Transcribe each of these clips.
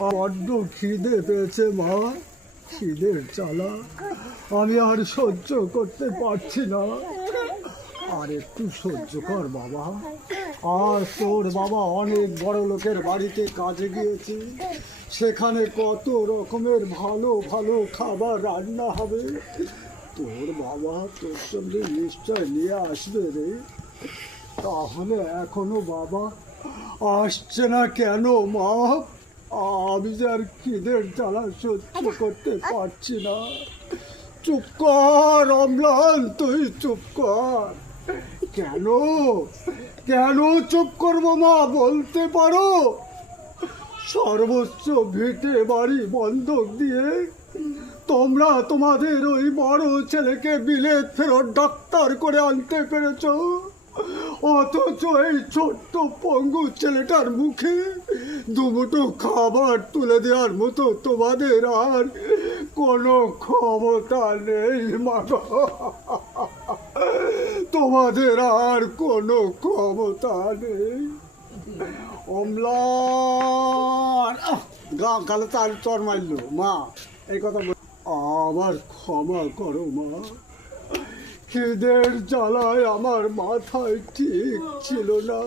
বড্ড খিদে পেয়েছে মা, খিদের জ্বালা আমি আর সহ্য করতে পারছি না। আর একটু সহ্য কর বাবা। আর তোর বাবা অনেক বড় লোকের বাড়িতে কাজে গিয়েছে, সেখানে কত রকমের ভালো ভালো খাবার রান্না হবে। তোর বাবা তোর সঙ্গে নিশ্চয় নিয়ে আসবে রে। তাহলে এখনো বাবা আসছে না কেন মা? আমি যে আর খিদের জ্বালা সহ্য করতে পারছি না। চুপ কর অম্লান, তুই চুপ কর। কেন কেন চুপ করবো মা, বলতে পারো? সর্বোচ্চ ভিটে বাড়ি বন্ধক দিয়ে তোমরা তোমাদের ওই বড় ছেলেকে বিলেত ফেরত ডাক্তার করে আনতে পেরেছ, অথচ এই ছোট্ট পঙ্গু ছেলেটার মুখে দুমুঠো খাবার তুলে দেওয়ার মতো তোমাদের আর কোনো ক্ষমতা নেই মা। তোমাদের আর কোনো ক্ষমতা নেই। অম্লান গালে তার চর মারল মা, এই কথা আবার ক্ষমা করো মা। খিদের জ্বালায় আমার মাথায় ঠিক ছিল না,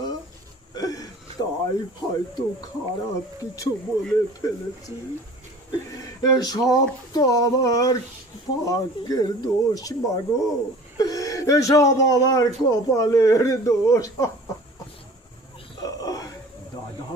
তাই হয়তো খারাপ কিছু বলে ফেলেছি। এসব তো আমার ভাগ্যের দোষ মাগো, এসব আমার কপালের দোষ। দাদা